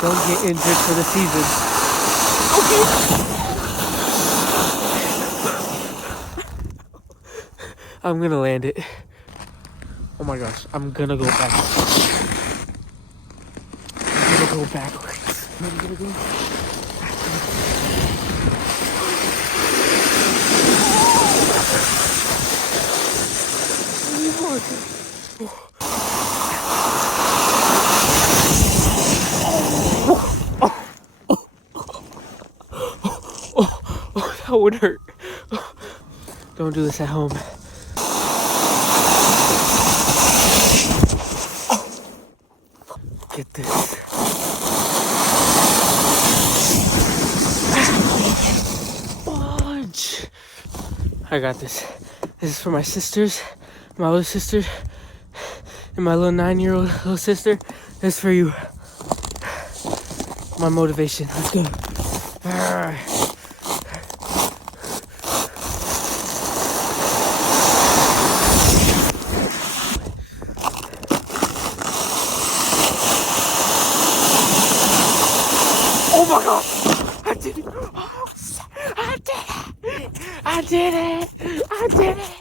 don't get injured for the season. Okay. I'm gonna land it. Oh my gosh, I'm gonna go back. I'm gonna go backwards. I'm gonna go Oh, that would hurt. Don't do this at home. Get this. Fudge. I got this. This is for my sisters, my little sister, and my little 9-year-old little sister. This is for you. My motivation. Let's go. Oh my god! I did it! Oh, I did it! I did it! I did it!